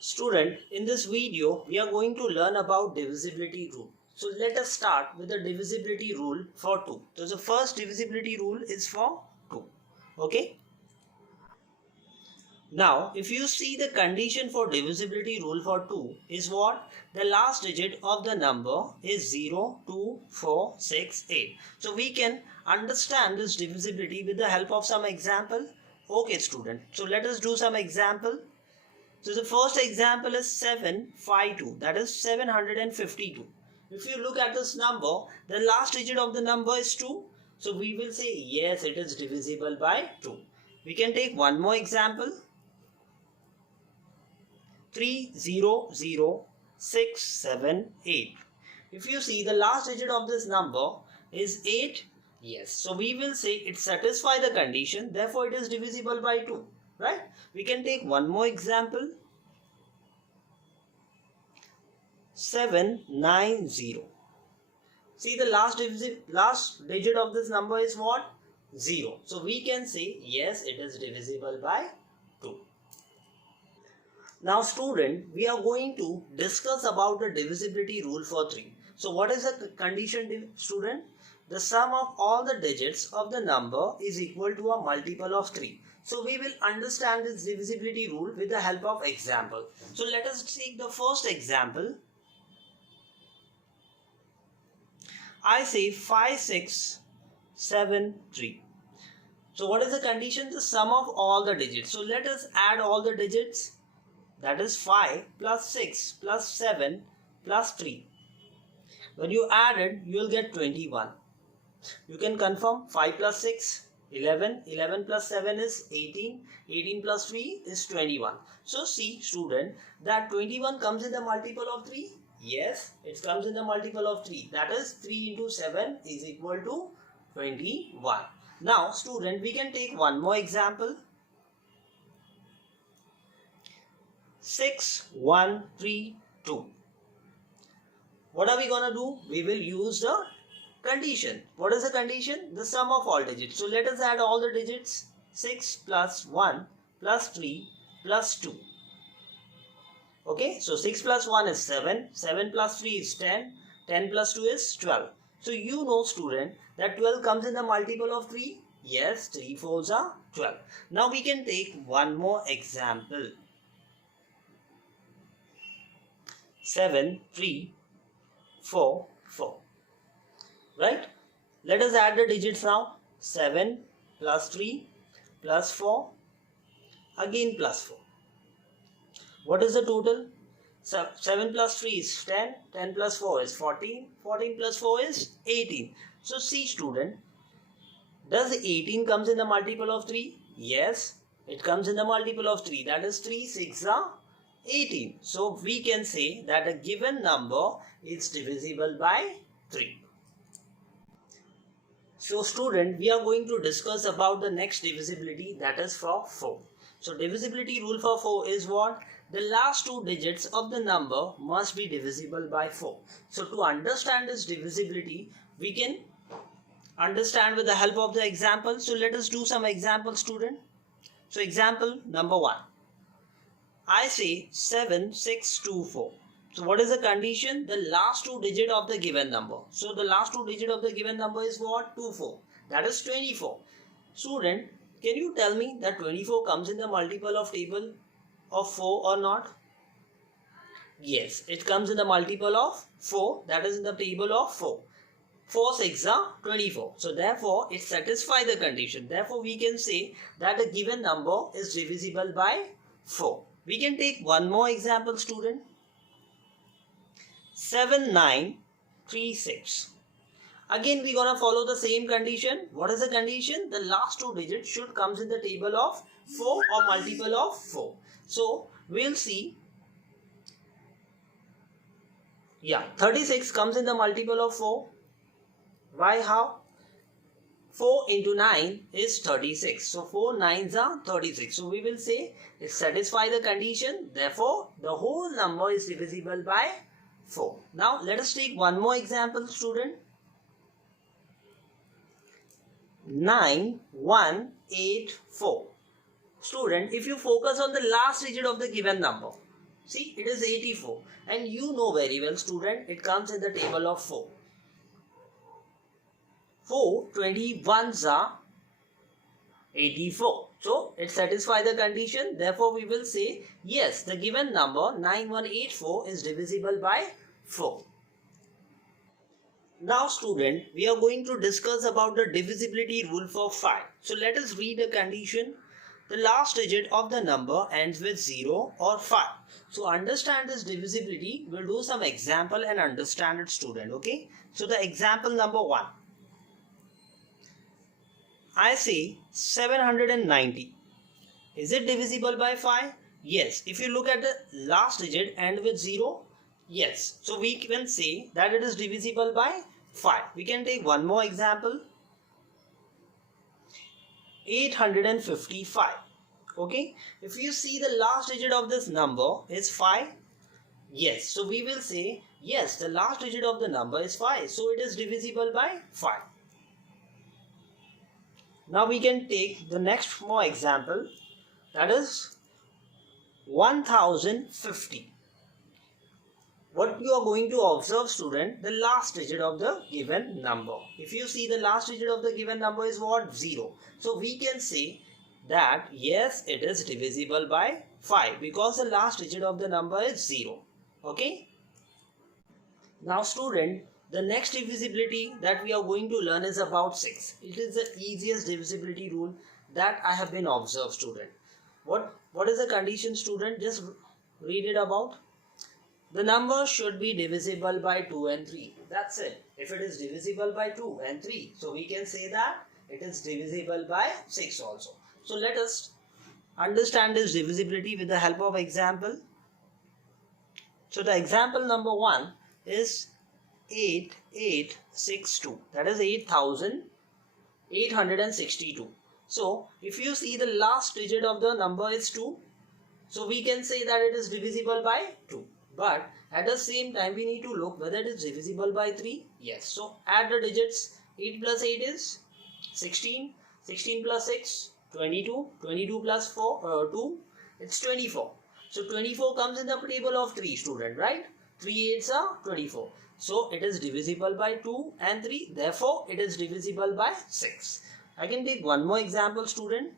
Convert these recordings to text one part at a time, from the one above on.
Student, in this video, we are going to learn about divisibility rule. So let us start with the divisibility rule for 2. So the first divisibility rule is for 2. Okay. Now, if you see the condition for divisibility rule for 2 is what? The last digit of the number is 0, 2, 4, 6, 8. So we can understand this divisibility with the help of some example. Okay student, so let us do some example. So the first example is 752, that is 752. If you look at this number, the last digit of the number is 2. So we will say yes, it is divisible by 2. We can take one more example. 300678. If you see the last digit of this number is 8, yes. So we will say it satisfies the condition, therefore it is divisible by 2. Right? We can take one more example. 790. See the last digit of this number is what? 0. So we can say yes, it is divisible by 2. Now student, we are going to discuss about the divisibility rule for 3. So what is the condition, student? The sum of all the digits of the number is equal to a multiple of 3. So we will understand this divisibility rule with the help of example. So let us take the first example. I say 5673. So what is the condition? The sum of all the digits. So let us add all the digits. That is 5 plus 6 plus 7 plus 3. When you add it, you will get 21. You can confirm 5 plus 6, 11, 11 plus 7 is 18, 18 plus 3 is 21. So see student, that 21 comes in the multiple of 3. Yes, it comes in the multiple of 3. That is 3 into 7 is equal to 21. Now student, we can take one more example. 6132. What are we gonna do? We will use the condition. What is the condition? The sum of all digits. So let us add all the digits. 6 plus 1 plus 3 plus 2. Okay, so 6 plus 1 is 7. 7 plus 3 is 10. 10 plus 2 is 12. So you know student that 12 comes in the multiple of 3. Yes, 3 fours are 12. Now we can take one more example. 7344. Right? Let us add the digits now. 7 plus 3 plus 4 again plus 4. What is the total? 7 plus 3 is 10. 10 plus 4 is 14. 14 plus 4 is 18. So see student, does 18 comes in the multiple of 3? Yes, it comes in the multiple of 3. That is 3 6 are 18. So we can say that a given number is divisible by 3. So student, we are going to discuss about the next divisibility, that is for 4. So divisibility rule for 4 is what? The last two digits of the number must be divisible by 4. So to understand this divisibility, we can understand with the help of the example. So let us do some example student. So example number 1. I say 7624. So what is the condition? The last two digit of the given number. So the last two digit of the given number is what? 24. That is 24. Student, can you tell me that 24 comes in the multiple of table of 4 or not? Yes, it comes in the multiple of 4. That is in the table of 4. 4 6 are 24. So therefore it satisfies the condition. Therefore we can say that a given number is divisible by 4. We can take one more example student. 7936. Again we gonna follow the same condition. What is the condition? The last two digits should comes in the table of 4 or multiple of 4. So we'll see. Yeah, 36 comes in the multiple of 4. Why? How? 4 into 9 is 36. So 4 9s are 36. So we will say it satisfies the condition. Therefore, the whole number is divisible by 4. Now let us take one more example student. 9184. Student, if you focus on the last digit of the given number, See, it is 84. And you know very well, student, it comes in the table of 4. 4 21s are 84. So, it satisfies the condition. Therefore, we will say, yes, the given number 9184 is divisible by 4. Now student, we are going to discuss about the divisibility rule for 5. So let us read the condition. The last digit of the number ends with 0 or 5. So understand this divisibility. We'll do some example and understand it, student. Okay. So the example number 1. I say 790. Is it divisible by 5? Yes. If you look at the last digit end with 0, yes. So we can say that it is divisible by 5. We can take one more example. 855. Okay. If you see the last digit of this number is 5. Yes. So we will say, yes, the last digit of the number is 5. So it is divisible by 5. Now we can take the next more example. That is 1050. What you are going to observe, student, the last digit of the given number. If you see the last digit of the given number is what? 0. So we can say that yes, it is divisible by 5 because the last digit of the number is 0. Okay. Now student, the next divisibility that we are going to learn is about 6. It is the easiest divisibility rule that I have been observed, student. What is the condition, student? Just read it about. The number should be divisible by 2 and 3. That's it. If it is divisible by 2 and 3, so we can say that it is divisible by 6 also. So let us understand this divisibility with the help of example. So the example number 1 is 8862. That is 8862. So if you see the last digit of the number is 2, so we can say that it is divisible by 2. But at the same time, we need to look whether it is divisible by 3. Yes. So add the digits. 8 plus 8 is 16. 16 plus 6, 22. 22 plus 2, it's 24. So 24 comes in the table of 3, student, right? 3 8s are 24. So it is divisible by 2 and 3. Therefore, it is divisible by 6. I can take one more example, student.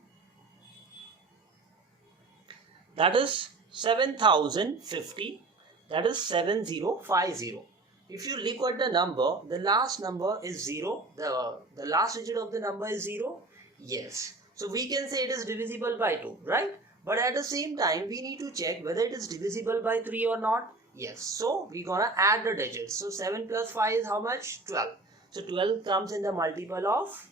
That is 7050. That is 7050. If you look at the number, the last number is 0. The last digit of the number is 0. Yes. So we can say it is divisible by 2, right? But at the same time, we need to check whether it is divisible by 3 or not. Yes. So we're gonna add the digits. So 7 plus 5 is how much? 12. So 12 comes in the multiple of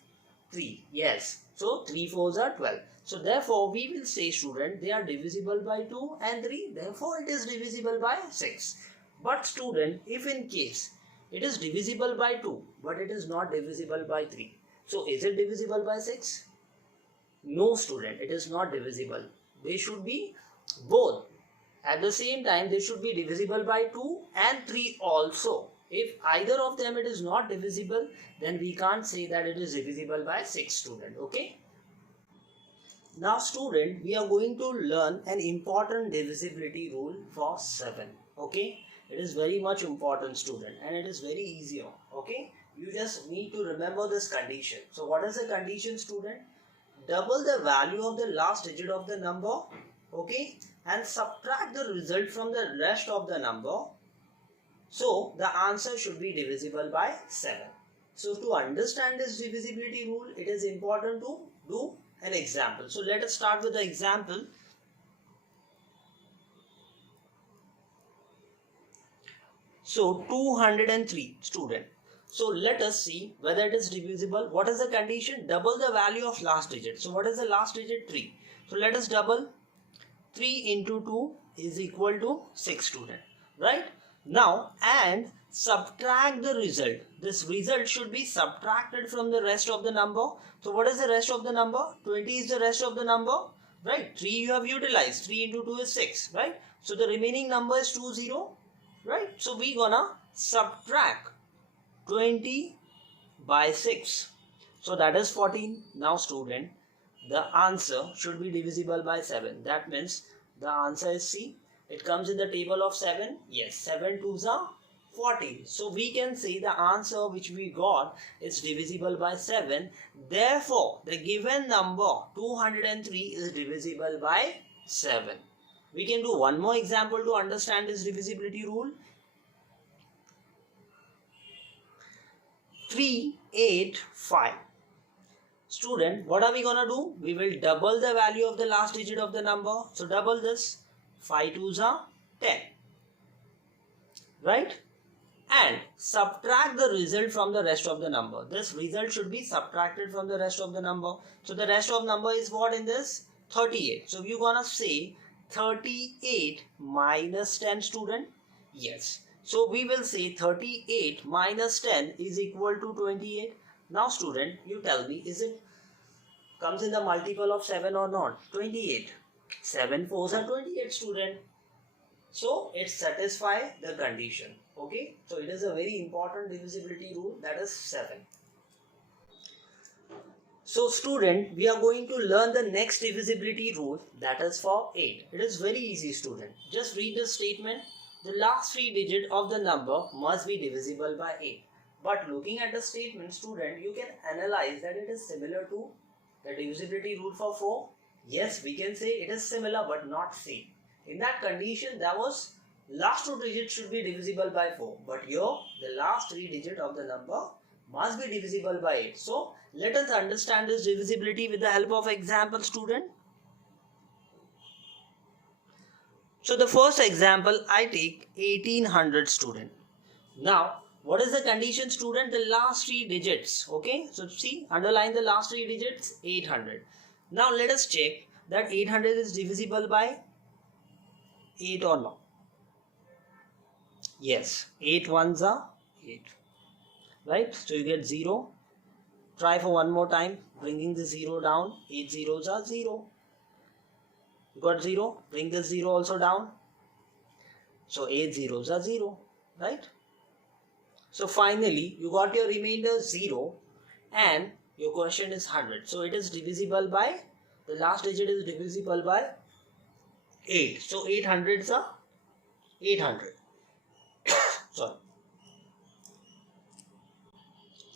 3. Yes. So 3 4s are 12. So therefore, we will say, student, they are divisible by 2 and 3. Therefore, it is divisible by 6. But student, if in case it is divisible by 2, but it is not divisible by 3. So is it divisible by 6? No, student, it is not divisible. They should be both. At the same time, they should be divisible by 2 and 3 also. If either of them it is not divisible, then we can't say that it is divisible by 6, student. Okay. Now student, we are going to learn an important divisibility rule for 7. Okay. It is very much important, student, and it is very easier. Okay. You just need to remember this condition. So what is the condition, student? Double the value of the last digit of the number. Okay. And subtract the result from the rest of the number. So the answer should be divisible by 7. So to understand this divisibility rule, it is important to do an example. So let us start with the example. So 203, student. So let us see whether it is divisible. What is the condition? Double the value of last digit. So what is the last digit? 3. So let us double. 3 into 2 is equal to 6, student. Right? Now, and subtract the result. This result should be subtracted from the rest of the number. So what is the rest of the number? 20 is the rest of the number. Right? 3 you have utilized. 3 into 2 is 6. Right? So the remaining number is 20. Right? So we gonna subtract 20 by 6. So that is 14. Now student, the answer should be divisible by 7. That means the answer is C. It comes in the table of 7. Yes, 7 twos are 40. So we can say the answer which we got is divisible by 7. Therefore, the given number 203 is divisible by 7. We can do one more example to understand this divisibility rule. 385. Student, what are we gonna do? We will double the value of the last digit of the number. So double this. 5 twos are 10. Right? And subtract the result from the rest of the number. This result should be subtracted from the rest of the number. So the rest of number is what in this? 38. So you're gonna say 38 minus 10, student. Yes. So we will say 38 minus 10 is equal to 28. Now student, you tell me, is it comes in the multiple of 7 or not? 28. 7 fours are 28, student. So it satisfies the condition. Okay. So it is a very important divisibility rule, that is 7. So student, we are going to learn the next divisibility rule, that is for 8. It is very easy, student. Just read the statement. The last 3 digits of the number must be divisible by 8. But looking at the statement, student, you can analyze that it is similar to the divisibility rule for 4. Yes, we can say it is similar but not same. In that condition, there was last 2 digits should be divisible by 4. But here, the last 3 digits of the number must be divisible by 8. So, let us understand this divisibility with the help of example, student. So, the first example, I take 1800, student. Now, what is the condition, student? The last 3 digits. Okay. So, see, underline the last 3 digits, 800. Now, let us check that 800 is divisible by 8 or not. Yes, 8 ones are 8. Right? So, you get 0. Try for one more time, bringing the 0 down. 8 zeros are 0. You got 0. Bring the 0 also down. So, 8 zeros are 0. Right? So finally, you got your remainder 0 and your question is 100. So it is divisible by, the last digit is divisible by 8. So 800s are 800. Sorry.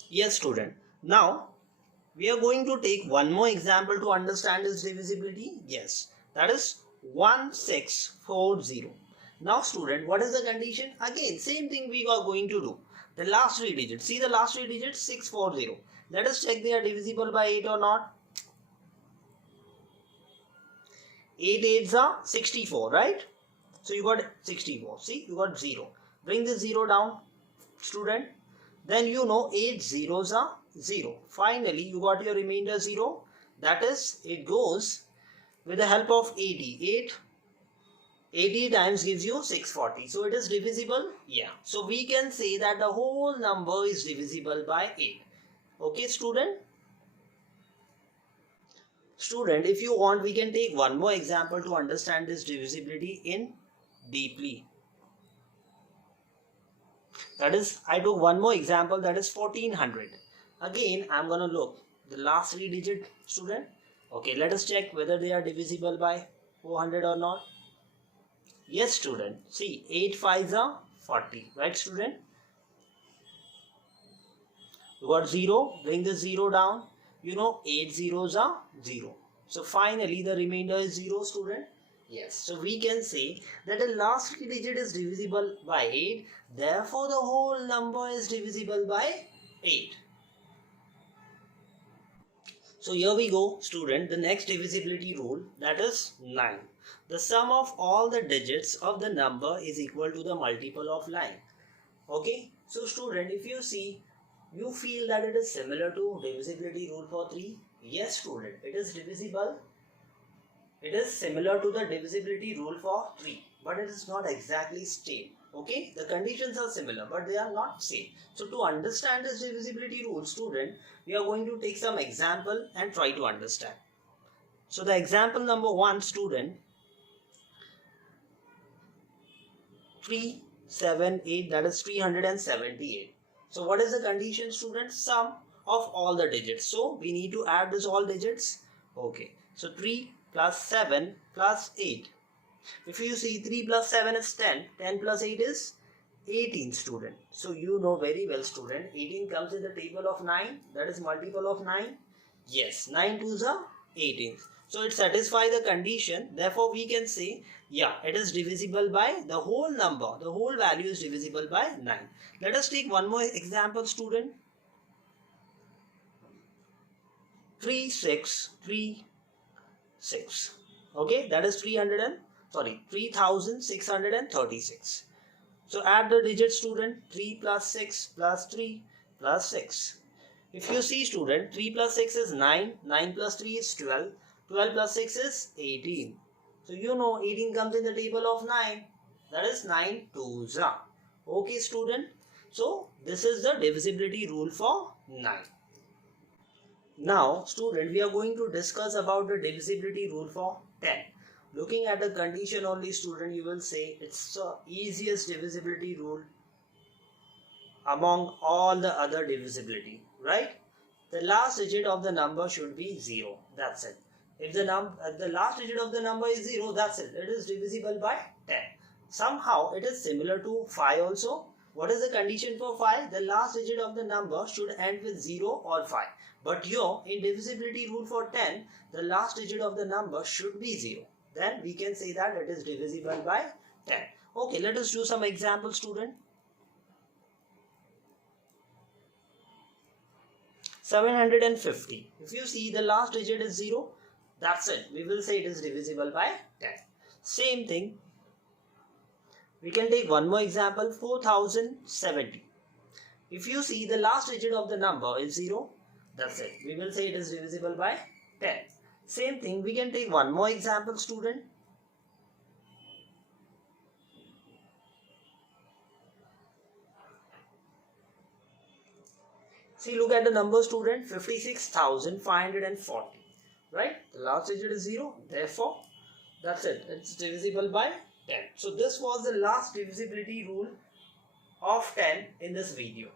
Yes, student. Now, we are going to take one more example to understand this divisibility. Yes, that is 1640. Now student, what is the condition? Again, same thing we are going to do. The last 3 digits. See the last 3 digits, 640. Let us check they are divisible by 8 or not. 8 8s are 64, right? So you got 64. See, you got 0. Bring the 0 down, student. Then you know 8 zeros are 0. Finally, you got your remainder 0. That is, it goes with the help of 80. 80 times gives you 640. So it is divisible? Yeah. So we can say that the whole number is divisible by 8. Okay, student? Student, if you want, we can take one more example to understand this divisibility in deeply. That is, I took one more example, that is 1400. Again, I'm going to look the last 3 digit, student. Okay, let us check whether they are divisible by 400 or not. Yes, student. See, 8 5s are 40. Right, student? You got 0. Bring the 0 down. You know, 8 zeros are 0. So, finally, the remainder is 0, student. Yes. So, we can say that the last 3 digit is divisible by 8. Therefore, the whole number is divisible by 8. So, here we go, student. The next divisibility rule, that is 9. The sum of all the digits of the number is equal to the multiple of 9. Okay. So student, if you see, you feel that it is similar to divisibility rule for 3. Yes, student, it is divisible. It is similar to the divisibility rule for 3. But it is not exactly same. Okay. The conditions are similar, but they are not same. So to understand this divisibility rule, student, we are going to take some example and try to understand. So the example number 1, student, 378, that is 378. So what is the condition, student? Sum of all the digits. So we need to add this all digits. Okay. So 3 plus 7 plus 8. If you see 3 plus 7 is 10, 10 plus 8 is 18 student. So you know very well student, 18 comes in the table of 9, that is multiple of 9. Yes, 9 twos are 18. So it satisfies the condition, therefore we can say, yeah, it is divisible by the whole number, the whole value is divisible by 9. Let us take one more example student. 3636. Okay, that is 3636. So add the digit student, 3 plus 6 plus 3 plus 6. If you see student, 3 plus 6 is 9, 9 plus 3 is 12, 12 plus 6 is 18. So you know 18 comes in the table of 9, that is 9 twos. Okay student, so this is the divisibility rule for 9. Now student, we are going to discuss about the divisibility rule for 10. Looking at the condition only student, you will say it's the easiest divisibility rule among all the other divisibility, right? The last digit of the number should be 0, that's it. If the last digit of the number is 0, that's it. It is divisible by 10. Somehow it is similar to 5 also. What is the condition for 5? The last digit of the number should end with 0 or 5. But here in divisibility rule for 10, the last digit of the number should be 0. Then we can say that it is divisible by 10. Okay, let us do some example student. 750. If you see the last digit is 0, that's it. We will say it is divisible by 10. Same thing. We can take one more example, 4070. If you see the last digit of the number is 0, that's it. We will say it is divisible by 10. Same thing, we can take one more example student. See, look at the number student, 56,540. Right? The last digit is 0. Therefore, that's it. It's divisible by 10. So this was the last divisibility rule of 10 in this video.